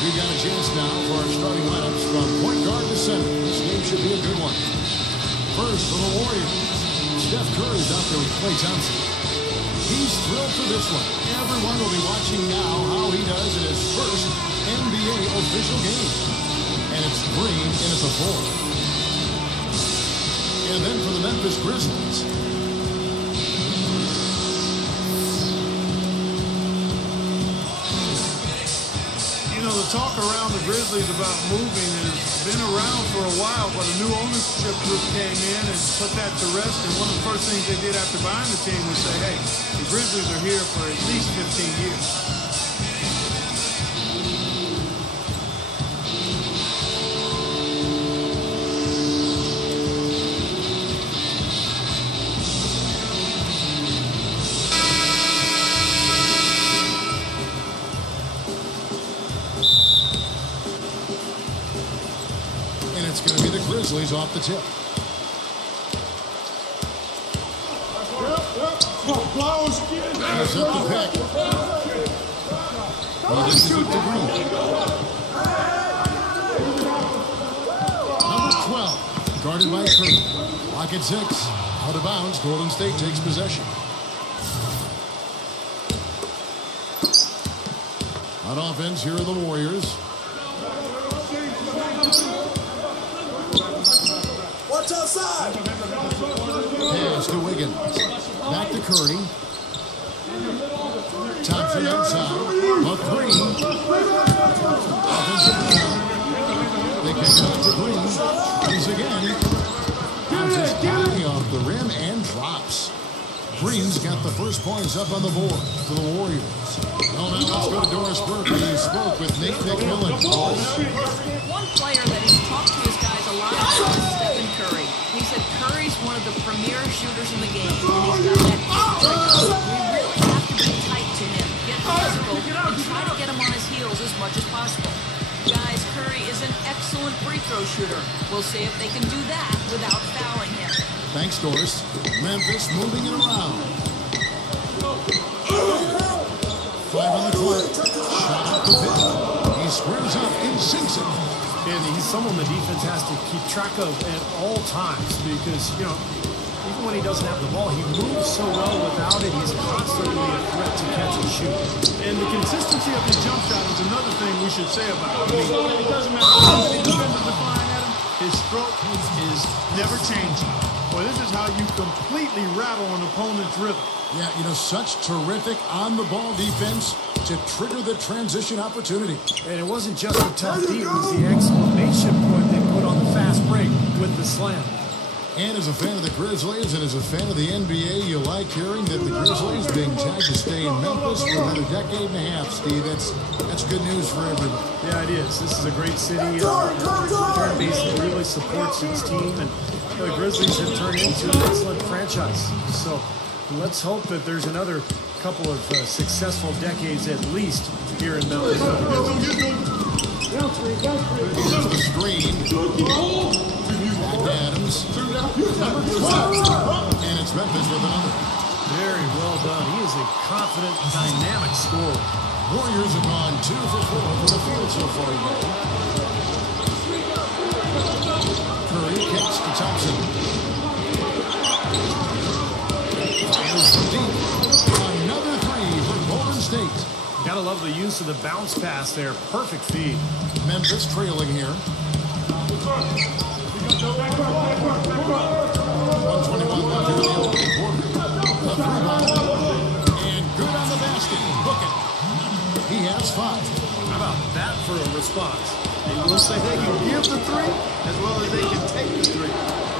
We've got a chance now for our starting lineups from point guard to center. This game should be a good one. First for the Warriors, Steph Curry's out there with Klay Thompson. He's thrilled for this one. Everyone will be watching now how he does in his first NBA official game. And it's Green in at the 4. And then for the Memphis Grizzlies, the talk around the Grizzlies about moving has been around for a while, but a new ownership group came in and put that to rest. And one of the first things they did after buying the team was say, hey, the Grizzlies are here for at least 15 years. it's going to be the Grizzlies off the tip. Has up the pick. He dishes it to Green. Number 12, guarded by Curry. Lock at 6. Out of bounds, Golden State takes possession. On offense, here are the Warriors. Watch outside. Pass to Wiggins. Back to Curry. Thompson outside. A three. Offensive rebound. They kick it out to Green. He's again. Bounces high off the rim and drops. Green's got the first points up on the board for the Warriors. Well, now let's go to Doris Burke. He spoke with Nate McMillan. One player that he's talked to his guys a lot about is Steph Curry. He said Curry's one of the premier shooters in the game. And he's got that breaker. We really have to be tight to him, get physical, and try to get him on his heels as much as possible. Guys, Curry is an excellent free throw shooter. We'll see if they can do that without fouling him. Thanks, Doris. Memphis moving it around. 5 on the court. Shot out the pit. He squares up and sinks it. And he's someone the defense has to keep track of at all times because, you know, even when he doesn't have the ball, he moves so well without it. He's constantly a threat to catch and shoot. And the consistency of his jump shot is another thing we should say about him. I mean, it doesn't matter how many defenders are flying at him. His stroke is never changing. Well, this is how you completely rattle an opponent's rhythm. Yeah, you know, such terrific on-the-ball defense to trigger the transition opportunity. And it wasn't just a tough beat. It was the exclamation point they put on the fast break with the slam. And as a fan of the Grizzlies and as a fan of the NBA, you like hearing that the Grizzlies being tagged to stay in Memphis for another decade and a half, Steve. That's good news for everyone. Yeah, it is. This is a great city. The fan base really supports its team. And the Grizzlies have turned into an excellent franchise. So let's hope that there's another couple of successful decades at least here in Memphis. Into the screen. Back to Adams. Number 12. And it's Memphis with another. Very well done. He is a confident, dynamic scorer. Warriors have gone 2 for 4 from the field so far today. Curry kicks to Thompson. Fires from deep. Another 3 for Golden State. Gotta love the use of the bounce pass there. Perfect feed. Memphis trailing here. 1:21 left in the opening quarter. The 3-ball. And good on the basket. Book it. He has 5. How about that for a response? They will say they can give the 3 as well as they can take the 3.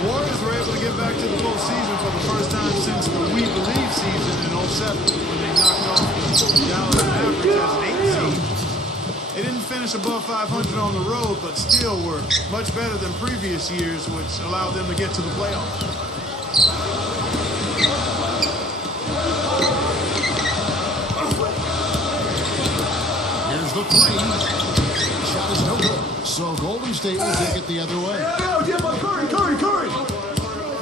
Warriors were able to get back to the postseason for the first time since the We Believe season in 07 when they knocked off the Dallas Mavericks as an 8 seed. They didn't finish above 500 on the road, but still were much better than previous years, which allowed them to get to the playoffs. Here's the 3. Shot is no good. So Golden State will take it the other way. Curry.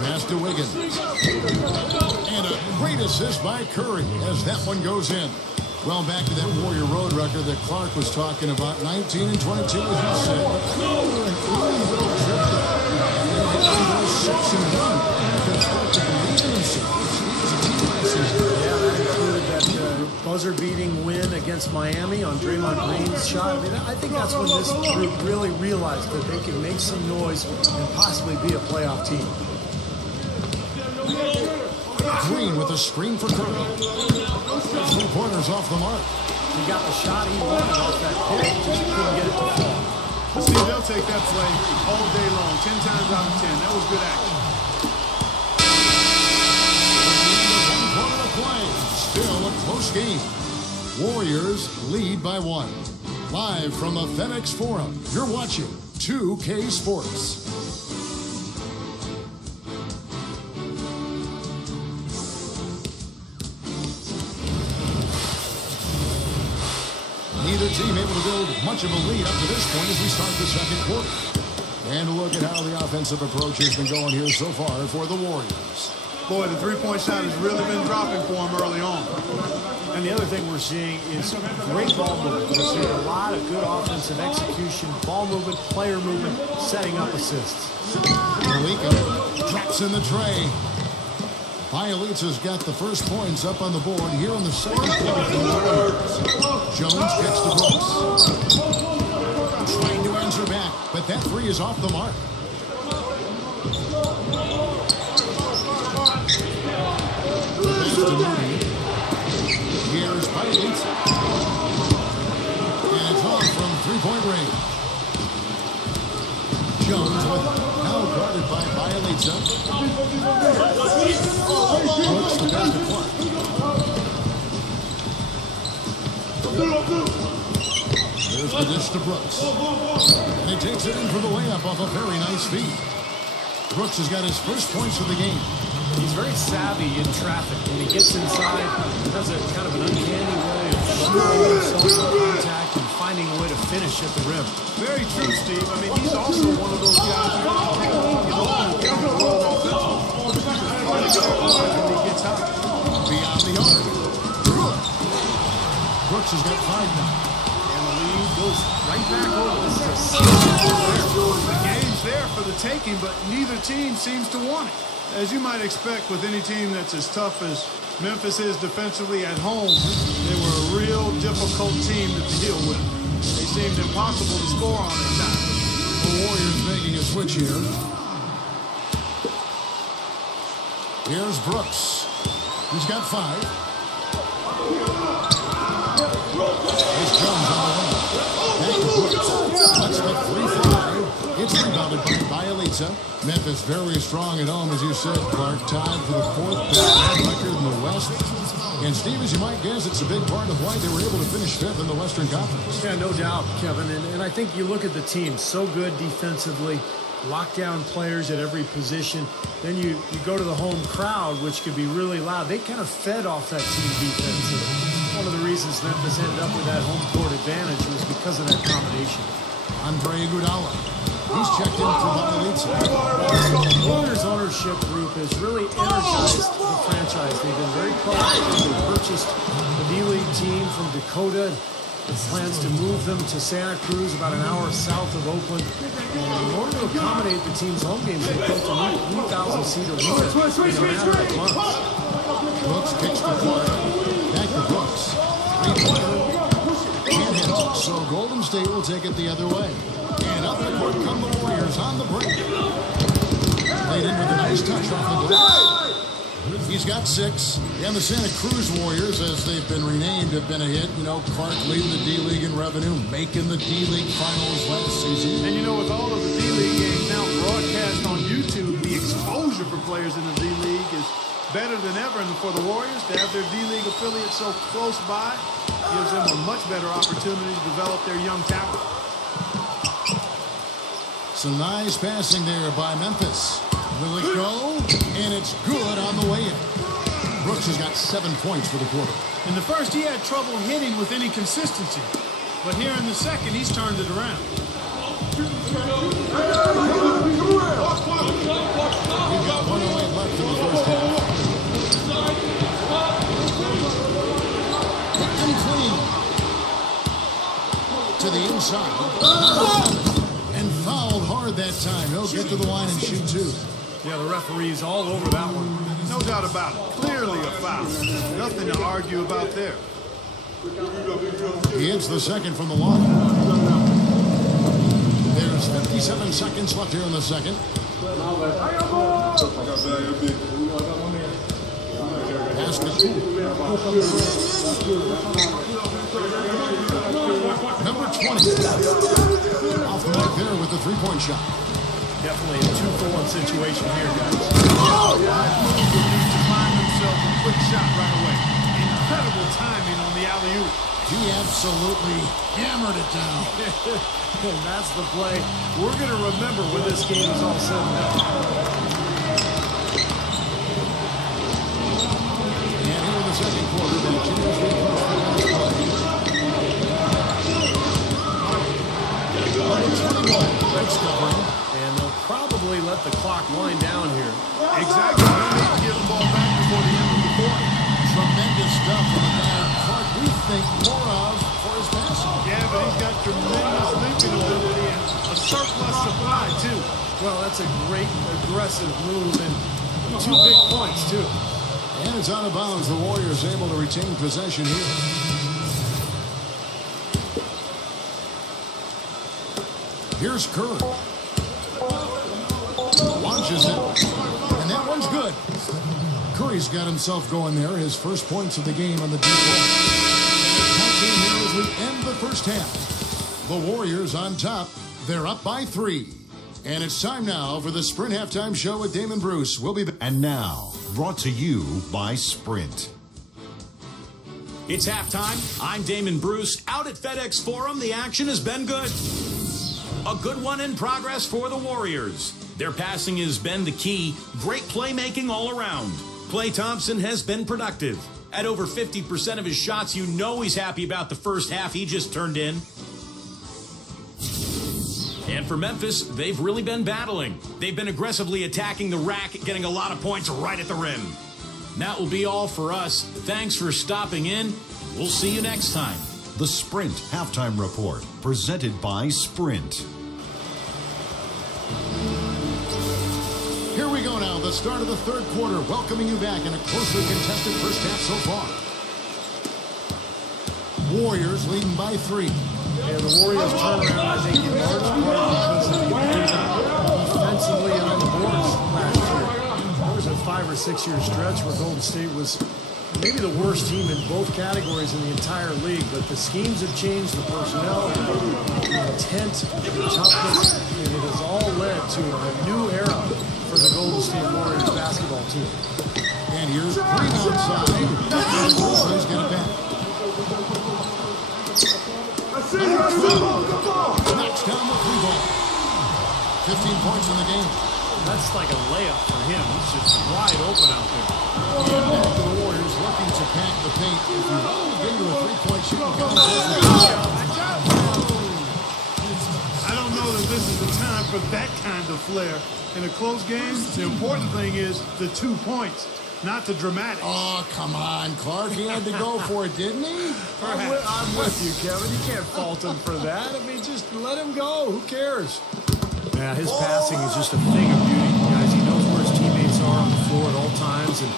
Pass to Wiggins. And a great assist by Curry as that one goes in. Well, back to that Warrior Road record that Clark was talking about, 19 and 22, as he said. But an early little trip and goes 6 and 1. Because Clark can believe in himself. Yeah, that included that buzzer-beating win against Miami on Draymond Green's shot. I mean, I think that's when this group really realized that they can make some noise and possibly be a playoff team. Green with a screen for Curry. 3-pointers off the mark. He got the shot he wanted off that pick, just couldn't get it to fall. But see, they'll take that play all day long, 10 times out of 10. That was good action. Play. Still a close game. Warriors lead by 1. Live from the FedEx Forum, you're watching 2K Sports. Neither team able to build much of a lead up to this point as we start the second quarter. And look at how the offensive approach has been going here so far for the Warriors. Boy, the three-point shot has really been dropping for him early on. And the other thing we're seeing is great ball movement. We're seeing a lot of good offensive execution, ball movement, player movement, setting up assists. Malika drops in the tray. Bielitsa's got the first points up on the board here in the second quarter. Jones gets the Brooks. Trying to answer back, but that three is off the mark. Here's Bielitsa. And it's off from three-point range. Jones now guarded by Bielitsa. Brooks the pass to Clark. There's the dish to Brooks. And he takes it in for the layup off a very nice feed. Brooks has got his first points of the game. He's very savvy in traffic. When he gets inside, he has a kind of an uncanny way of shooting himself in contact and finding a way to finish at the rim. Very true, Steve. I mean, he's also one of those guys who can take it on and down the road offensively. When he gets hot. Beyond the arc. Brooks has got 5 now. And the lead goes right back over. This is a The game's there for the taking, but neither team seems to want it. As you might expect with any team that's as tough as Memphis is defensively at home, they were a real difficult team to deal with. They seemed impossible to score on at times. The Warriors making a switch here. Here's Brooks. He's got 5. Here's Jones on the wing. Back to Brooks. That's the 3-5. It's rebounded by Bielitsa. Memphis very strong at home, as you said, Clark. Tied for the 4th best record in the West. And Steve, as you might guess, it's a big part of why they were able to finish 5th in the Western Conference. Yeah, no doubt, Kevin. And I think you look at the team, so good defensively, lockdown players at every position. Then you go to the home crowd, which could be really loud. They kind of fed off that team defense. And one of the reasons Memphis ended up with that home court advantage was because of that combination. Andre Iguodala. He's checked in for Bielitsa. The Warriors ownership group has really energized the franchise. They've been very proactive. They purchased the D-League team from Dakota. It plans to move them to Santa Cruz, about an hour south of Oakland. And in order to accommodate the team's home games, they built a new 3,000-seat arena in a matter of months. Brooks kicks the Clark. Back to Brooks. 3-pointer. Can't hit. So Golden State will take it the other way. And up the court come the Warriors on the break. Played in with a nice touch off the glass. He's got 6. And the Santa Cruz Warriors, as they've been renamed, have been a hit. You know, Clark leading the D-League in revenue, making the D-League finals last season. And you know, with all of the D-League games now broadcast on YouTube, the exposure for players in the D-League is better than ever. And for the Warriors to have their D-League affiliate so close by gives them a much better opportunity to develop their young talent. Some nice passing there by Memphis. Will it go? And it's good on the way in. Brooks has got 7 points for the quarter. In the first, he had trouble hitting with any consistency. But here in the second, he's turned it around. We've got 1:08 left in the first half. And clean. to the inside. And fouled hard that time. He'll get to the line and shoot two. Yeah, the referee's all over that one. No doubt about it. Clearly a foul. Nothing to argue about there. He hits the second from the line. There's 57 seconds left here in the second. Pass to two. Number 20. Off the mark there with the three-point shot. Definitely a 2-for-1 situation here, guys. Needs to find himself a quick shot right away. Incredible timing on the alley-oop. He absolutely hammered it down. And that's the play we're going to remember when this game is all said and done. And here in the second quarter, the Jazz And they'll probably let the clock wind down here. Exactly. They need to get the ball back before the end of the quarter. Tremendous stuff from a guy Clark we think more of for his passing. Yeah, but he's got tremendous leaping ability and a surplus supply, too. Well, that's a great aggressive move and 2 big points, too. And it's out of bounds. The Warriors able to retain possession here. Here's Curry. Launches it. And that one's good. Curry's got himself going there. His first points of the game on the defense. Here as we end the first half. The Warriors on top. They're up by 3. And it's time now for the Sprint Halftime Show with Damon Bruce. We'll be back. And now, brought to you by Sprint. It's halftime. I'm Damon Bruce. Out at FedEx Forum, the action has been good. A good one in progress for the Warriors. Their passing has been the key. Great playmaking all around. Klay Thompson has been productive. At over 50% of his shots, you know he's happy about the first half he just turned in. And for Memphis, they've really been battling. They've been aggressively attacking the rack, getting a lot of points right at the rim. That will be all for us. Thanks for stopping in. We'll see you next time. The Sprint Halftime Report, presented by Sprint. Here we go now, the start of the third quarter, welcoming you back in a closely contested first half so far. Warriors leading by 3. And the Warriors turn around, I think, in large part because of defensively and on the boards last year. There was a 5 or 6 year stretch where Golden State was maybe the worst team in both categories in the entire league, but the schemes have changed, the personnel, the intent, the toughness, and it has all led to a new era for the Golden State Warriors basketball team. And here's Green outside. He's got it back. Knocks down the 3 ball. 15 points in the game. That's like a layup for him. He's just wide open out there. And back to the Warriors looking to pack the paint. If you want to get you a 3-point shooting contest, I don't know that this is the time for that kind of flair. In a close game, the important thing is the 2 points, not the dramatic. oh, come on, Clark. He had to go for it, didn't he? I'm with you, Kevin. You can't fault him for that. I mean, just let him go. Who cares? Yeah, his passing is just a thing of beauty, guys. He knows where his teammates are on the floor at all times, and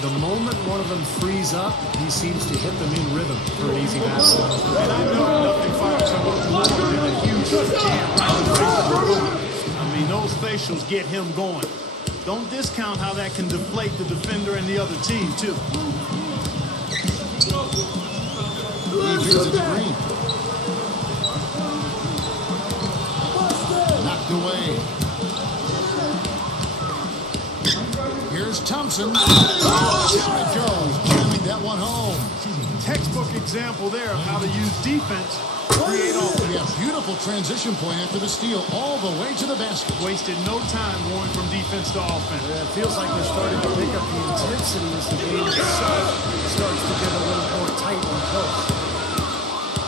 the moment one of them frees up, he seems to hit them in rhythm for an easy basket. And I know nothing fires him up more than a huge jam right in the face of the room. I mean, those facials get him going. Don't discount how that can deflate the defender and the other team, too. He gives it to Green. Knocked away. Here's Thompson. There it goes. Jamming that one home. Textbook example there of how to use defense to create offense. Yeah, beautiful transition point after the steal all the way to the basket. Wasted no time going from defense to offense. Yeah, it feels like they're starting to pick up the intensity as the game itself starts to get a little more tight and close.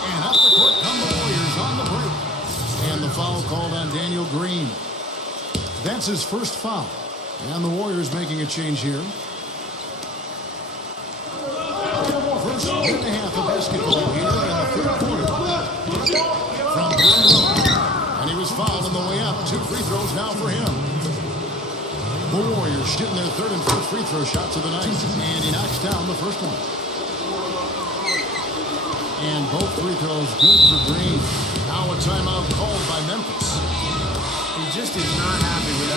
And up the court come the Warriors on the break. And the foul called on Daniel Green. That's his first foul. And the Warriors making a change here. First 1.5 of basketball here in the third quarter. throws now for him. The Warriors shooting their third and fourth free throw shots of the night. And he knocks down the first one. And both free throws good for Green. Now a timeout called by Memphis. He just is not happy with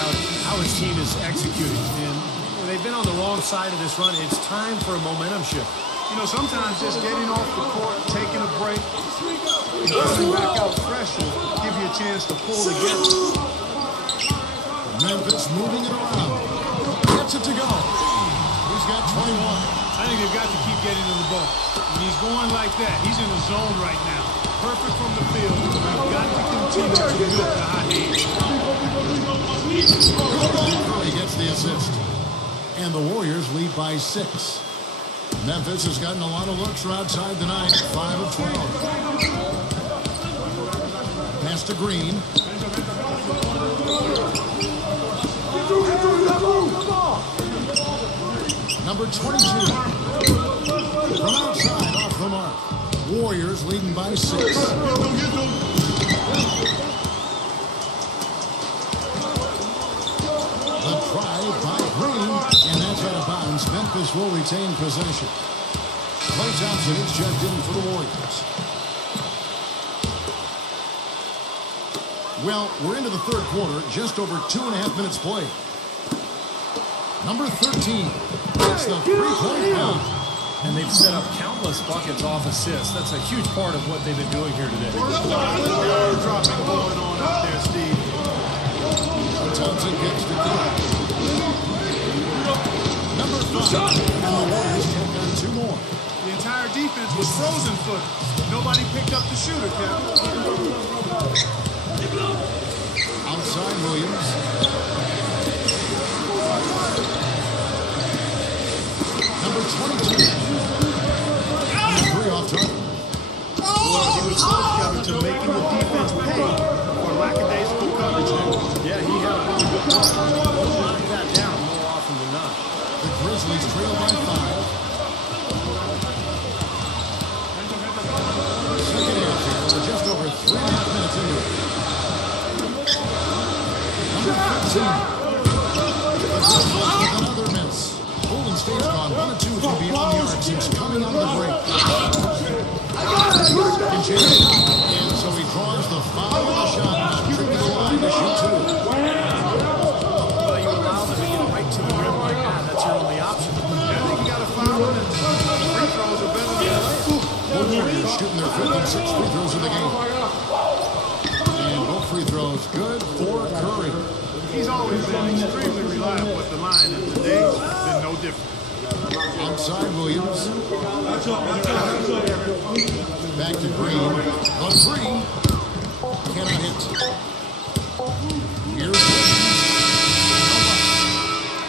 how his team is executing. And they've been on the wrong side of this run. It's time for a momentum shift. You know, sometimes just getting off the court, taking a break, and coming back out fresh will give you a chance to pull together. Memphis moving it around. Gets it to go. He's got 21. I think they've got to keep getting to the ball. When he's going like that, he's in the zone right now. Perfect from the field. They've got to continue to milk the hot hand. He gets the assist. And the Warriors lead by 6. Memphis has gotten a lot of looks from outside the 9, 5 of 12. Pass to Green. Number 22. From outside, off the mark. Warriors leading by 6. The drive by Green, and that's out of bounds. Memphis will retain possession. Klay Thompson is checked in for the Warriors. Well, we're into the third quarter, just over 2.5 minutes played. Number 13. It's the three-point line. And they've set up countless buckets off assists. That's a huge part of what they've been doing here today. Dropping going on out there, Steve. Thompson gets the kill. Number 5. And the Warriors take on 2 more. The entire defense was frozen foot. Nobody picked up the shooter, Kevin. Outside Williams. Number 22. 3 off target. Well, he was close, Kevin, to making the defense pay for lackadaisical coverage there. Yeah, he had a really good point. Knock that down more often than not. The Grizzlies trail by 5. Second half here. We're just over 3.5 minutes into it. Number 15. The Grizzlies with another miss. Golden State's gone 1 of 2 from beyond the arc since coming out of the break. And so he draws the foul of the shot. Tripping the line to shoot 2. Well, you allow them to get right to the rim like that. That's your only option. I think you got to foul him, and free throws are better than layups. The Warriors shooting their 5th and 6th free throws of the game. And both free throws good for Curry. He's always been extremely reliable at the line, and today has been no different. Outside Williams. Back to Green. The 3. Cannot hit. Here's Williams.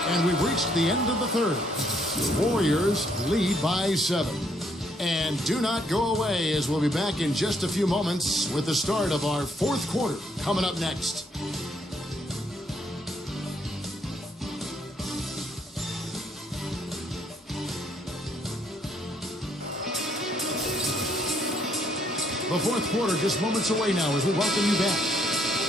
And we've reached the end of the third. Warriors lead by 7. And do not go away, as we'll be back in just a few moments with the start of our fourth quarter coming up next. The fourth quarter just moments away now as we welcome you back.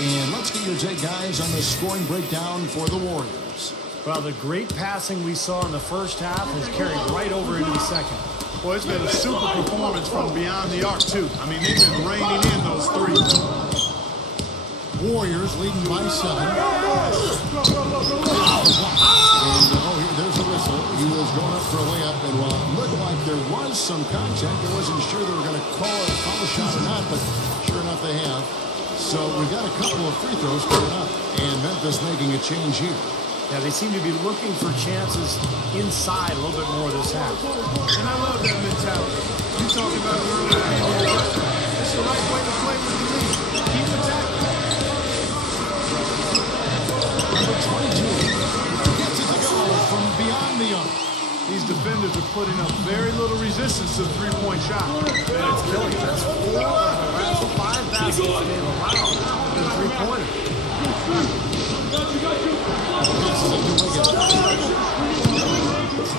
And let's get your take, guys, on the scoring breakdown for the Warriors. Well, the great passing we saw in the first half has carried right over into the second. Boy, it's been a super performance from beyond the arc, too. I mean, they've been raining in those threes. Warriors leading by 7. And, there's a whistle. He was going up for a layup, and while it looked like there was some contact, I wasn't sure they were going to call it a foul shot or not, but sure enough they have. So we've got a couple of free throws coming up, and Memphis making a change here. Yeah, they seem to be looking for chances inside a little bit more this half. And I love that mentality. You talking about it earlier. It's the right way to play with the lead. Keep attacking. Number 22 gets it to go from beyond the arc. These defenders are putting up very little resistance to the three-point shot. And it's killing. That's 4 of the last 5 baskets they've allowed in the three-pointer. Passes it to Wiggins.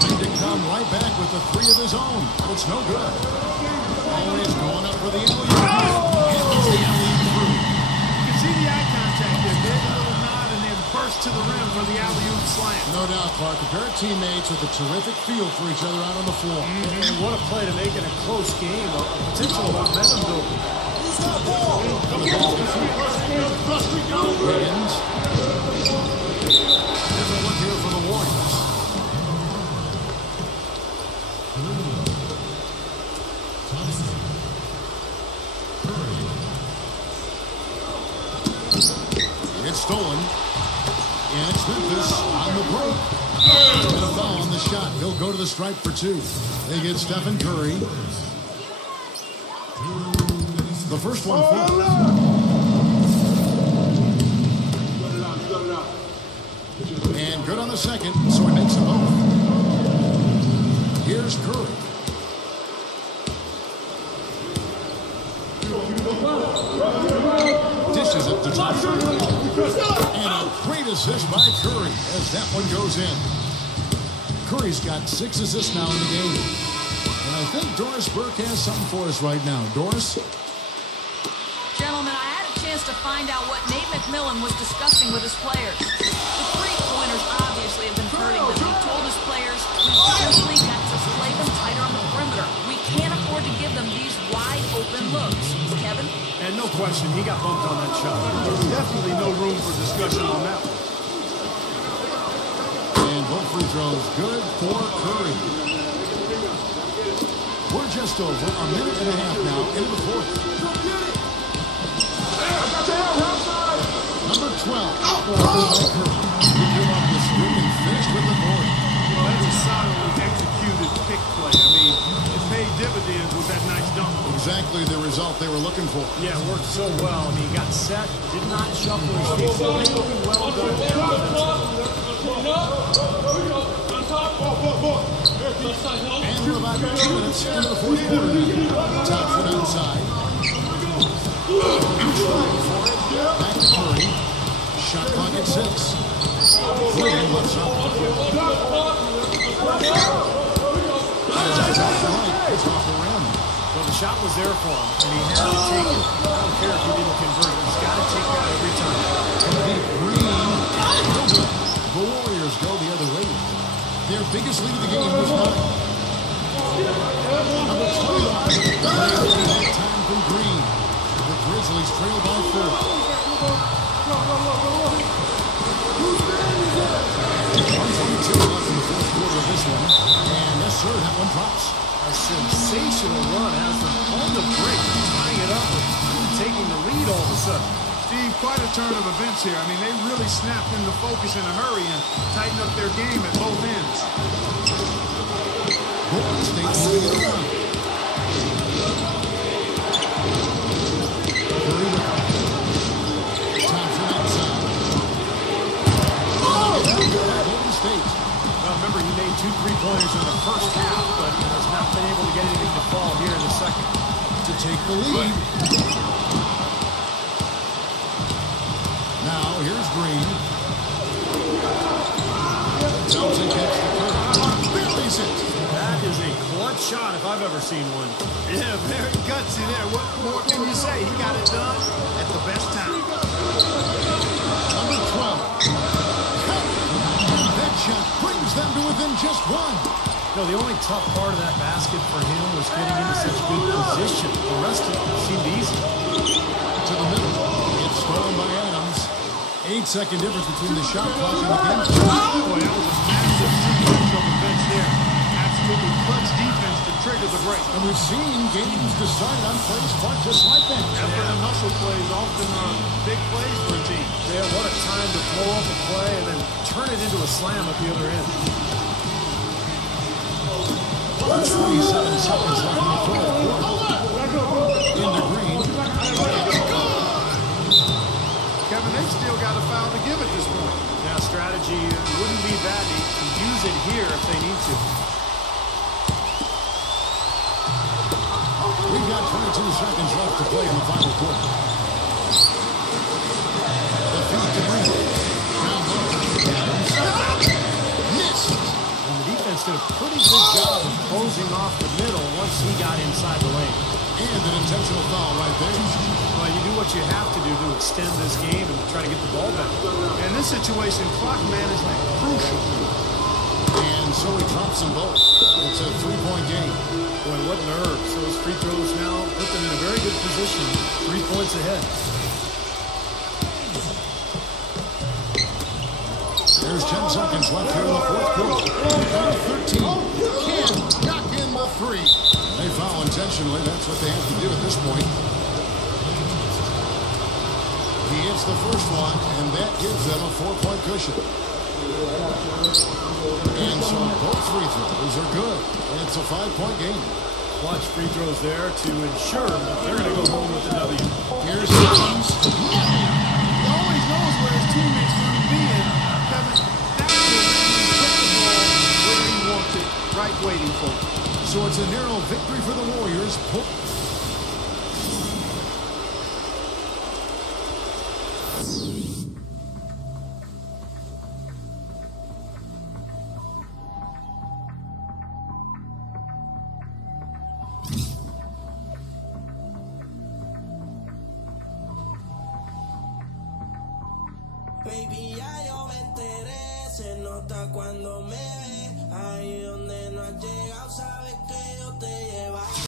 Trying to come right back with the 3 of his own, but it's no good. Always going up for the alley-oop. Handles the alley-oop through. You can see the eye contact there. There's a little nod Clark. A pair of teammates with a terrific feel for each other out on the floor. And what a play to make in a close game. A potential momentum builder. Wiggins. Different look here for the Warriors. It's stolen. And it's Memphis on the break. And a foul on the shot. He'll go to the stripe for two. They get Stephen Curry. The first one falls. And good on the second, so he makes them both. Here's Curry. Dishes it to Thompson. And a great assist by Curry as that one goes in. Curry's got 6 assists now in the game. And I think Doris Burke has something for us right now. Doris? Gentlemen, I had a chance to find out what Nate McMillan was discussing with his players. The three-pointers obviously have been hurting them. He told his players, we've simply got to play them tighter on the perimeter. We can't afford to give them these wide-open looks. Kevin? And no question, he got bumped on that shot. There's definitely no room for discussion on that one. And both free throws good for Curry. We're just over a minute and a half now into the fourth. Number 12. Curry. He came off the screen and finished with the board. Well, that's a solidly executed pick play. I mean, it paid dividends with that nice dunk. Exactly the result they were looking for. Yeah, it worked so well. I mean, he got set, did not shuffle his feet. So really well done defensively. And we're about 2 minutes into the fourth quarter now. Thompson outside. Back to Curry. Shot clock at 6. Green left side. It's off the right. It's off the rim. Well, the shot was there for him, and he had to take it. I don't care if he didn't convert. He's got to take that every time. Green. No good. The Warriors go the other way. Their biggest lead of the game was 9. Number 21. That time from Green. The Grizzlies trail by 4. 1:22 left in the fourth quarter of this one. And yes, sir, that one drops. A sensational run has them on the break, tying it up and taking the lead all of a sudden. Steve, quite a turn of events here. I mean, they really snapped into focus in a hurry and tightened up their game at both ends. Golden State moving it around. Curry with it. Thompson outside. Golden State. Well, remember, he made 2 3-pointers in the first half, but has not been able to get anything to fall here in the second. To take the lead. Now, here's Green. Thompson gets the curve. Buries it. That is a clutch shot if I've ever seen one. Yeah, very gutsy there. What more can you say? He got it done at the best time. Number 12. That shot brings them to within just 1. No, the only tough part of that basket for him was getting into such good position. The rest of it seemed easy. To the middle. It's stolen by Adams. 8-second difference between the shot clock and the game. Boy, that was a massive sequence of events there. Absolutely clutch defense to trigger the break. And we've seen games decided on plays fought just like that. Effort and hustle plays often are big plays for a team. Yeah, what a time to blow up a play and then turn it into a slam at the other end. 27 seconds left in the fourth quarter. Into Green. Kevin, they've still got a foul to give at this point. Yeah, strategy wouldn't be bad to use it here if they need to. We've got 22 seconds left to play in the final quarter. The feed to Green. Down low. Missed. And the defense did a pretty good job of closing off the middle once he got inside the lane. And an intentional foul right there. Well, you do what you have to do to extend this game and try to get the ball back. In this situation, clock management crucial. and so he drops them both. It's a three-point game. Boy, what nerves. Those free throws now put them in a very good position. 3 points ahead. There's 10 seconds left here in the fourth quarter. 13. Can't knock in the three. They foul intentionally. That's what they have to do at this point. He hits the first one, and that gives them a 4-point cushion. And so both free throws are good. It's a 5-point game. Watch free throws there to ensure that they're going to go home with a W. Here's Simmons. He always knows where his teammates going to be, and Kevin, that's where he put the ball where he wants it, right waiting for it. So it's a narrow victory for the Warriors. Baby, ya yo me enteré, se nota cuando me ve, ahí donde no has llegado, sabes que yo te llevo.